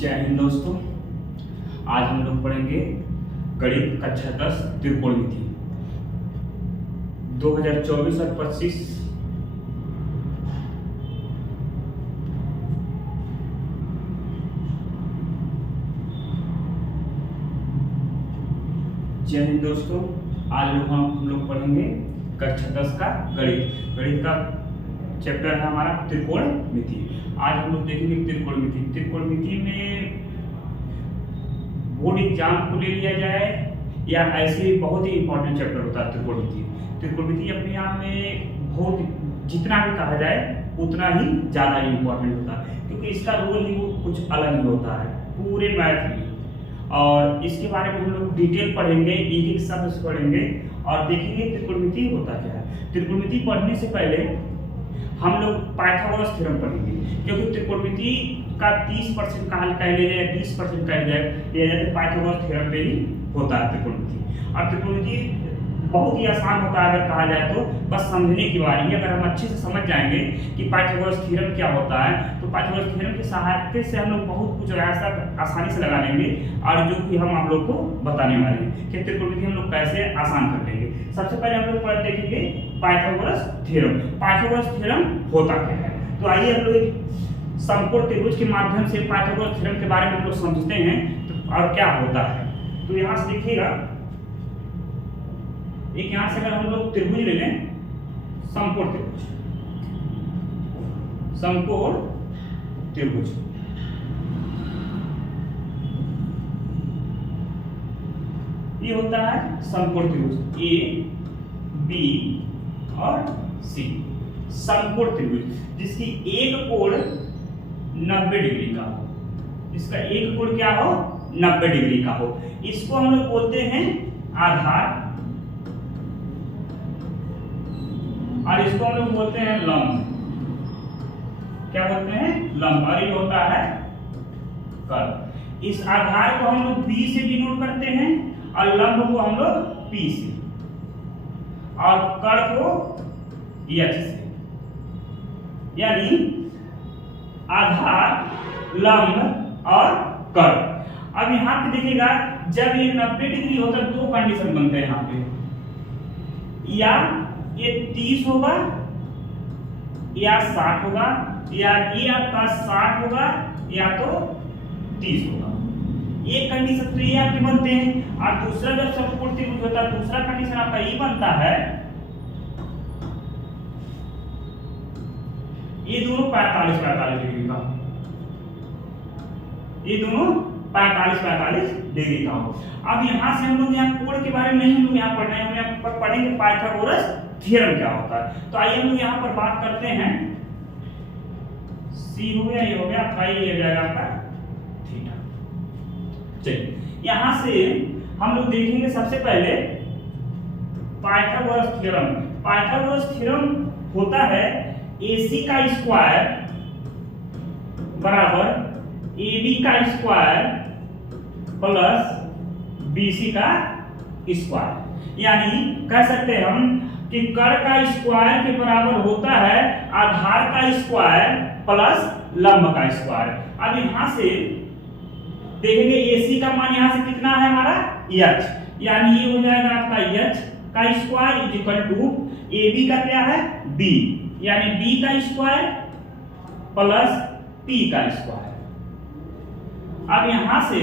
जय हिंद दोस्तों। आज हम लोग पढ़ेंगे गणित कक्षा 10 त्रिकोणमिति 2024 और 25। जय हिंद दोस्तों। आज हम लोग पढ़ेंगे कक्षा 10 का गणित का चैप्टर है हमारा त्रिकोणमिति। आज हम लोग देखेंगे त्रिकोणमिति में बोर्ड एग्जाम को ले लिया जाए या ऐसे बहुत ही इंपॉर्टेंट चैप्टर होता है त्रिकोणमिति अपने आप में बहुत जितना भी कहा जाए उतना ही ज़्यादा इंपॉर्टेंट होता है, क्योंकि इसका रोल ही वो कुछ अलग ही होता है पूरे मैथ में। और इसके बारे में हम लोग डिटेल पढ़ेंगे, एक एक शब्द से पढ़ेंगे और देखेंगे त्रिकोणमिति होता क्या है। त्रिकोणमिति पढ़ने से पहले हम लोग पाइथागोरस थ्योरम पढ़ेंगे, क्योंकि त्रिकोणमिति का 30% का हल कह लिया जाए, 20% कह जाए तो पाइथागोरस थ्योरम पे ही होता है त्रिकोणमिति। और त्रिकोणमिति बहुत ही आसान होता है अगर कहा जाए तो, बस समझने की बारी है। अगर हम अच्छे से समझ जाएंगे कि पाइथागोरस थ्योरम क्या होता है, तो पाइथागोरस थ्योरम की सहायता से हम लोग बहुत कुछ ऐसा आसानी से लगा लेंगे, और जो कि हम आप लोग को बताने वाले हैं कि त्रिकोणमिति हम लोग कैसे आसान कर लेंगे। सबसे पहले हम लोग देखेंगे पाइथागोरस थ्योरम। पाइथागोरस थ्योरम होता क्या है, तो आइए हम लोग समकोण त्रिभुज के माध्यम से पाइथागोरस थ्योरम के बारे में हम लोग समझते हैं तो और क्या होता है। तो यहाँ से देखिएगा, एक यहाँ से अगर हम लोग त्रिभुज ले लें, समकोण त्रिभुज ये होता है समकोण त्रिभुज ए बी और सी। समकोण त्रिभुज जिसकी एक कोण 90 डिग्री का हो, इसका एक कोण क्या हो 90 डिग्री का हो, इसको हम लोग बोलते हैं आधार और इसको हम लोग बोलते हैं लंब। क्या बोलते हैं? लंब। और ये होता है कर्व। इस आधार को हम लोग बी से डिनोट करते हैं और लंब को हम लोग पी से, और कर्व को एच से। यानी आधार, लंब और कर्व। अब यहां पे देखिएगा, जब ये 90 डिग्री होता है दो कंडीशन बनते हैं यहाँ पे, या ये 30 होगा या 60 होगा, या ये आपका 60 होगा या तो 30 होगा। ये कंडीशन तो ये आपके बनते हैं। और दूसरा जब समकोण त्रिभुज होता है, दूसरा कंडीशन आपका ये बनता है, ये दोनों 45 डिग्री का, ये दोनों 45 डिग्री का हो। अब यहां से हम लोग यहाँ कोण के बारे में नहीं हम लोग यहाँ पढ़ रहे हैं, हम यहाँ पढ़ेंगे पाइथागोरस थ्योरम क्या होता है। तो आइए हम लोग यहाँ पर बात करते हैं। सी हो गया, ये हो गया, फाई ये जाएगा आपका थीटा। चलिए यहां से हम लोग देखेंगे सबसे पहले पाइथागोरस थ्योरम। पाइथागोरस थ्योरम होता है AC का स्क्वायर बराबर AB का स्क्वायर प्लस BC का स्क्वायर। यानी कह सकते हैं हम कि कर्ण का स्क्वायर के बराबर होता है आधार का स्क्वायर प्लस लंब का स्क्वायर। अब यहां से देखेंगे AC का मान यहां से कितना है हमारा h, यानी ये हो जाएगा आपका h का square is equal to AB का क्या है b, यानी b का स्क्वायर प्लस p का स्क्वायर। अब यहां से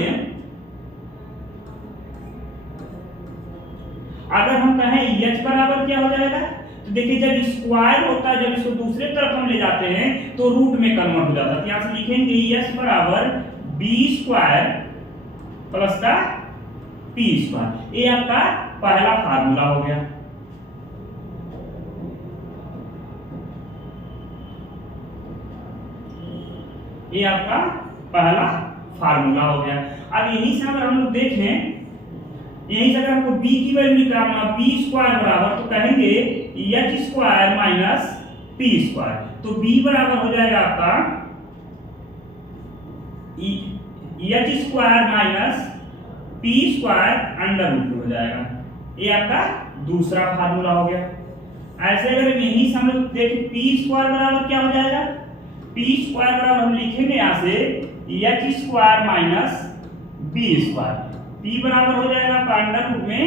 अगर हम कहें h बराबर क्या हो जाएगा, तो देखिए जब स्क्वायर होता है, जब इसको दूसरे तरफ हम ले जाते हैं तो रूट में कन्वर्ट हो जाता है। तो यहां से लिखेंगे h बराबर b स्क्वायर प्लस का p स्क्वायर। ये आपका पहला फार्मूला हो गया। ये आपका पहला फार्मूला हो गया। अब यहीं से अगर हम लोग देखें, यहीं से अगर हमको b की वैल्यू निकालना, b स्क्वायर बराबर, तो कहेंगे h square minus p square. तो b बराबर हो जाएगा आपका h square minus p square under root हो जाएगा। ये आपका दूसरा फार्मूला हो गया। ऐसे अगर यहीं से हम लोग देखें p स्क्वायर बराबर क्या हो जाएगा, p स्क्वायर बराबर हम लिखेंगे यहाँ से H square minus B square. P बराबर हो जाएगा आपका अंडर रूट में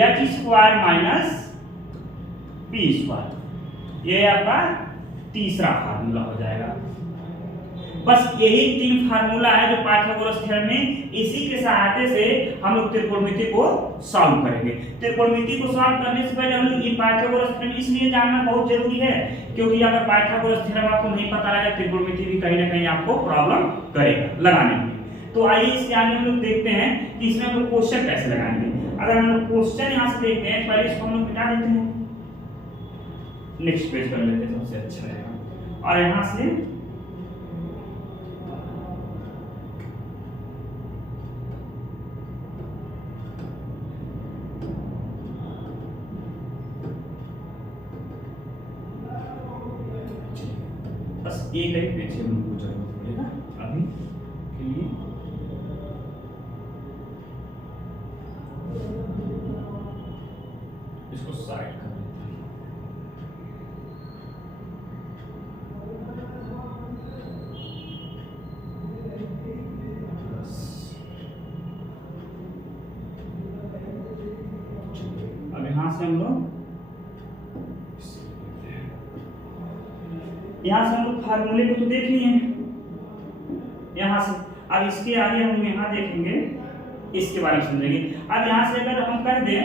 H square minus B square. ये आपका तीसरा फार्मूला हो जाएगा। बस यही 3 फार्मूला है जो पाइथागोरस थ्योरम में, इसी के सहायता से हम लोग त्रिकोणमिति को सॉल्व करेंगे। त्रिकोणमिति को सॉल्व करने से पहले हम लोग ये पाइथागोरस थ्योरम इसलिए जानना बहुत जरूरी है क्योंकि अगर पाइथागोरस थ्योरम आपको नहीं पता रहेगा, त्रिकोणमिति भी कहीं ना कहीं आपको प्रॉब्लम करेगा लगाने में। तो आइए इसके आगे हम लोग देखते हैं कि इसमें हम लोग क्वेश्चन कैसे लगाएंगे। अगर हम लोग क्वेश्चन यहाँ से देखते हैं, पहले इसको हम लोग मिटा देते हैं, नेक्स्ट पेज कर लेते हैं, सबसे अच्छा रहेगा। और यहाँ से बस एक ही पेज हम लोग को जरूरत पड़ेगा अभी के लिए। इसको साइड कर देते हैं। अब यहां से हम लोग फार्मूले को तो देख लिए हैं यहां से। अब इसके आगे हम यहां देखेंगे, इसके बारे में समझेंगे। अब यहां से अगर हम कर दें,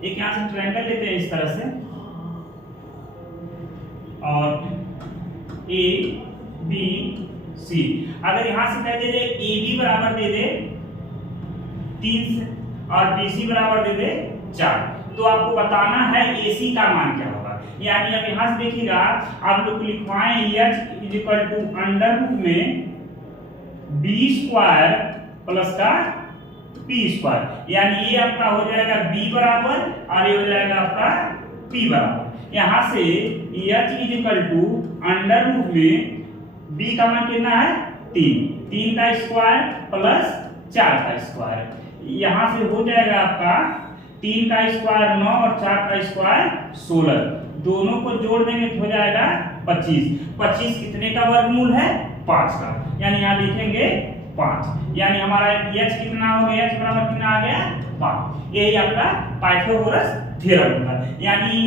एक यहां से ट्रायंगल लेते हैं इस तरह से, और ए बी सी। अगर यहां से कह दे ए बी बराबर दे दे 3 से और बी सी बराबर दे दे 4, तो आपको बताना है ए सी का मान क्या होगा। यानी अब यहां से देखिएगा, आप लोग लिखवाएं h equal to under root में बी स्क्वायर प्लस का पी स्क्वायर। यानी ये आपका हो जाएगा b बराबर और ये हो जाएगा आपका p बराबर। यहां से h equal to under root में b का मान कितना है 3 का स्क्वायर प्लस 4 का स्क्वायर। यहां से हो जाएगा आपका 3 का स्क्वायर 9 और 4 का स्क्वायर 16। दोनों को जोड़ देंगे तो हो जाएगा 25। 25 कितने का वर्गमूल है 5 का, यानी यहाँ लिखेंगे 5। यानी हमारा h कितना हो गया, h बराबर कितना आ गया 5। यही आपका पाइथागोरस थ्योरम होता है। यानी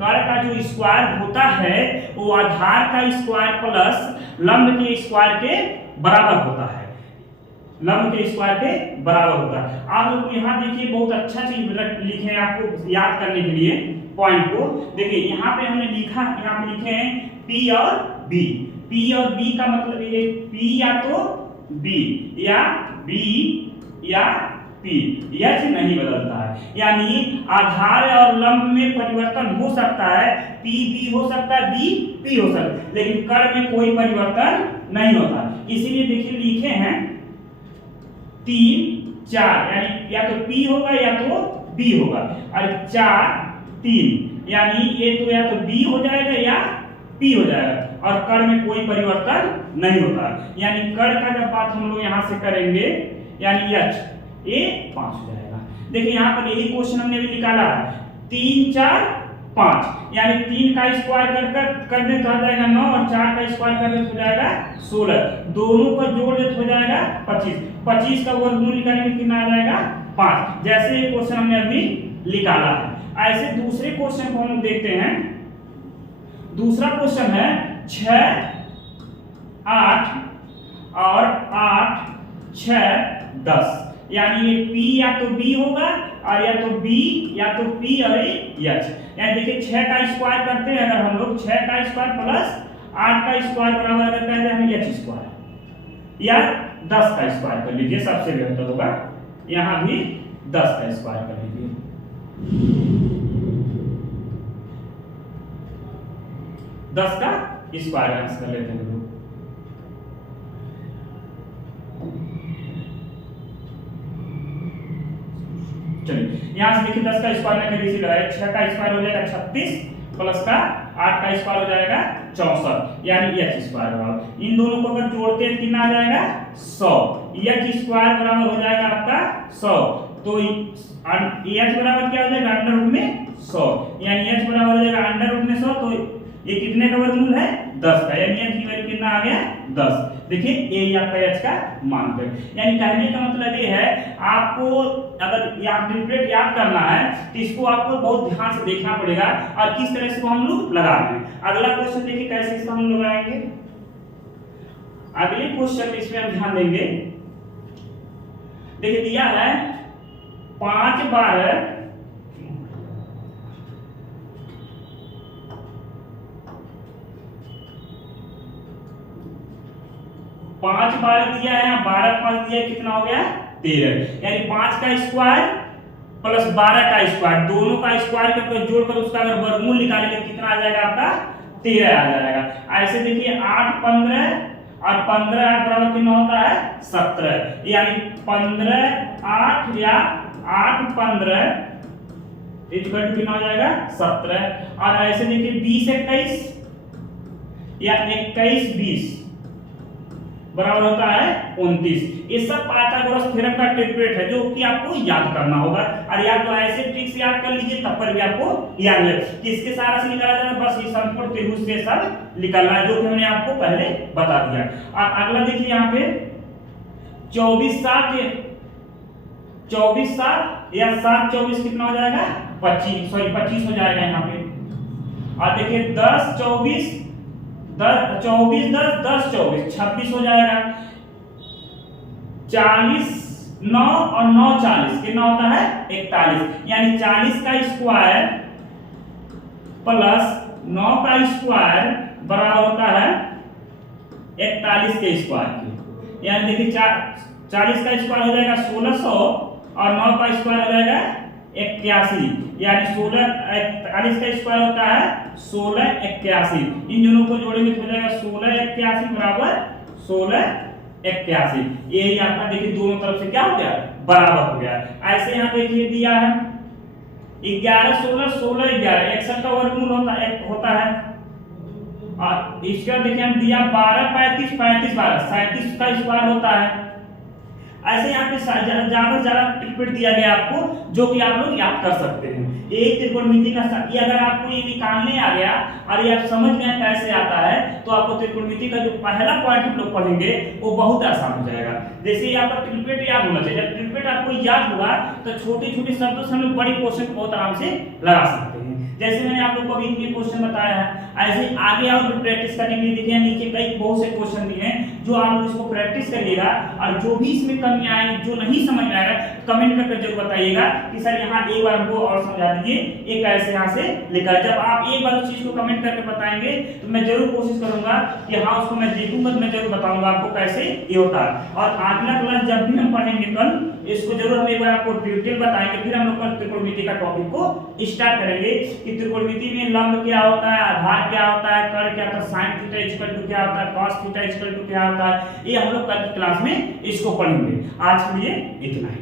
कर्ण का जो स्क्वायर होता है वो आधार का स्क्वायर प्लस लंब के स्क्वायर के बराबर होता है, लंब के स्क्वायर के बराबर होता है। आप लोग यहाँ देखिए, बहुत अच्छा चीज लिखे हैं आपको याद करने के लिए पॉइंट को। देखिए यहाँ पे हमने लिखा, यहाँ पे लिखे हैं P और B। P और B का मतलब ये P या तो B या B या P, यह नहीं बदलता है। यानी आधार और लंब में परिवर्तन हो सकता है, P B हो सकता है, B P हो सकता है, लेकिन कर्ण में कोई परिवर्तन नहीं होता। इसीलिए देखिए लिखे हैं 3 4, यानी या तो P होगा या तो B होगा, और 4 3, यानी ये तो या तो B हो जाएगा या P हो जाएगा, और कर्ण में कोई परिवर्तन नहीं होता। यानी कर्ण का जब बात हम लोग यहाँ से करेंगे, यानी h ये 5 हो जाएगा। देखिए यहाँ पर यही क्वेश्चन हमने भी निकाला है, 3 4 5, यानी 3 का स्क्वायर कर दे तो आ जाएगा 9 और 4 का स्क्वायर कर दे तो हो जाएगा 16। दोनों को जोड़ दे तो हो जाएगा 25। 25 का वर्गमूल निकालने में कितना आ जाएगा 5, जैसे ये क्वेश्चन हमने अभी निकाला है। ऐसे दूसरे क्वेश्चन को हम लोग देखते हैं। दूसरा क्वेश्चन है 6 8 और 8 6 10, यानी ये P या तो B होगा और या तो B या तो P और H। यानी देखिए 6 का स्क्वायर करते हैं अगर हम लोग, 6 का स्क्वायर प्लस 8 का स्क्वायर बराबर अगर कहते हैं हम H स्क्वायर, या 10 का स्क्वायर कर लीजिए, सबसे बेहतर होगा। यहाँ भी 10 का स्क्वायर कर लीजिए। 10 का स्क्वायर आंसर कर लेते हैं लोग। चलिए यहां से देखिए 10 का स्क्वायर में कैसे लगाए, 6 का स्क्वायर हो जाएगा 36 प्लस का 8 का स्क्वायर हो जाएगा 64, यानी h स्क्वायर बराबर। इन दोनों को अगर जोड़ते हैं कितना आ जाएगा 100। h स्क्वायर बराबर हो जाएगा आपका 100, तो h बराबर क्या हो जाएगा अंडर रूट में 100, यानी h बराबर हो जाएगा अंडर रूट में 100। तो ये कितने का वर्गमूल है 10 का, यानी x की वैल्यू कितना आ गया 10। देखिए ये आपका h का मान है। यानी कहने का मतलब ये है आपको अगर या ट्रिपलेट याद करना है तो इसको आपको बहुत ध्यान से देखना पड़ेगा और किस तरह से को हम लोग लगा रहे हैं। अगला क्वेश्चन देखिए कैसे इसको हम लोग लगाएंगे। अगले क्वेश्चन में इसमें हम ध्यान देंगे। देखिए दिया है 5 12 5 12 दिया है, 12 5 दिया है, कितना हो गया 13। यानी 5 का स्क्वायर प्लस 12 का स्क्वायर दोनों का स्क्वायर करके जोड़कर उसका अगर वर्गमूल निकालेंगे कितना आ जाएगा आपका 13 आ जाएगा। ऐसे देखिए 8 15 और 15 8 बराबर कितना होता है 17, यानी 15 8 या 8 15 इक्वल टू कितना हो जाएगा 17। और ऐसे देखिए 20 21 या 21 20 बराबर होता है 29। ये सब पाइथागोरस थ्योरम का ट्रिपलेट है जो कि आपको याद करना होगा। और या तो ऐसे ट्रिक से याद कर लीजिए तब पर भी आपको याद है कि इसके सारा से निकाला जाए, बस ये समकोण त्रिभुज से सब निकालना है जो कि मैंने आपको पहले बता दिया। और अगला देखिए यहाँ पे 24 7 या 7 24 कितना हो जाएगा 25 हो जाएगा यहाँ पे। और देखिए 10 24 10 24 10 10 24 26 हो जाएगा। 40 9 और 9 40 कितना होता है 41, यानी 40 का स्क्वायर प्लस 9 का स्क्वायर बराबर होता है 41 के स्क्वायर की। यानी देखिए 40 का स्क्वायर हो जाएगा 1600 और 9 का स्क्वायर हो जाएगा 81, यानी 16 41 का स्क्वायर होता है 16 81। इन दोनों को जोड़ेंगे तो हो जाएगा 16 81 बराबर 16 81। ये आपका देखिए दोनों तरफ से क्या हो गया बराबर हो गया। ऐसे यहाँ देखिए दिया है 11 16 16 11 61 का वर्गमूल होता है। और इसका देखिए हम दिया 12 35 35 12 37 का स्क्वायर होता है। ऐसे यहाँ पे ज्यादा ट्रिपलेट दिया गया आपको जो कि आप लोग याद कर सकते हैं। एक त्रिकोणमिति का ये अगर आपको ये निकालने आ गया और ये आप समझ गए कैसे आता है तो आपको त्रिकोणमिति का जो पहला पॉइंट हम लोग पढ़ेंगे वो बहुत आसान हो जाएगा। जैसे यहाँ पर ट्रिपलेट याद होना चाहिए, जब ट्रिपलेट आपको याद हुआ तो छोटे छोटे शब्दों से हम लोग बड़ी क्वेश्चन को बहुत आराम से लगा सकते हैं। जैसे मैंने आप लोग को अभी इतने क्वेश्चन बताया है, ऐसे आगे और भी प्रैक्टिस करने के लिए देखिए नीचे कई बहुत से क्वेश्चन भी हैं जो आप लोग इसको प्रैक्टिस करिएगा। और जो भी इसमें कमी आए जो नहीं समझ में आएगा कमेंट करके जरूर बताइएगा कि सर यहाँ एक बार हमको और समझा दीजिए ये कैसे यहाँ से लिखा है। जब आप एक बार उस चीज को कमेंट करके बताएंगे तो मैं जरूर कोशिश करूंगा कि हाँ उसको मैं देखूंगा तो मैं जरूर बताऊंगा आपको कैसे ये होता है। और अगला क्लास जब भी हम पढ़ेंगे कल इसको जरूर हम एक बार आपको डिटेल बताएंगे। फिर हम लोग कल त्रिकोणमिति का टॉपिक को स्टार्ट करेंगे कि त्रिकोणमिति में लंब क्या होता है, आधार क्या होता है, कर्ण क्या होता है, sin थीटा इक्वल टू क्या होता है, cos थीटा इक्वल टू क्या होता है। ये हम लोग कल की क्लास में इसको पढ़ेंगे। आज के लिए इतना ही।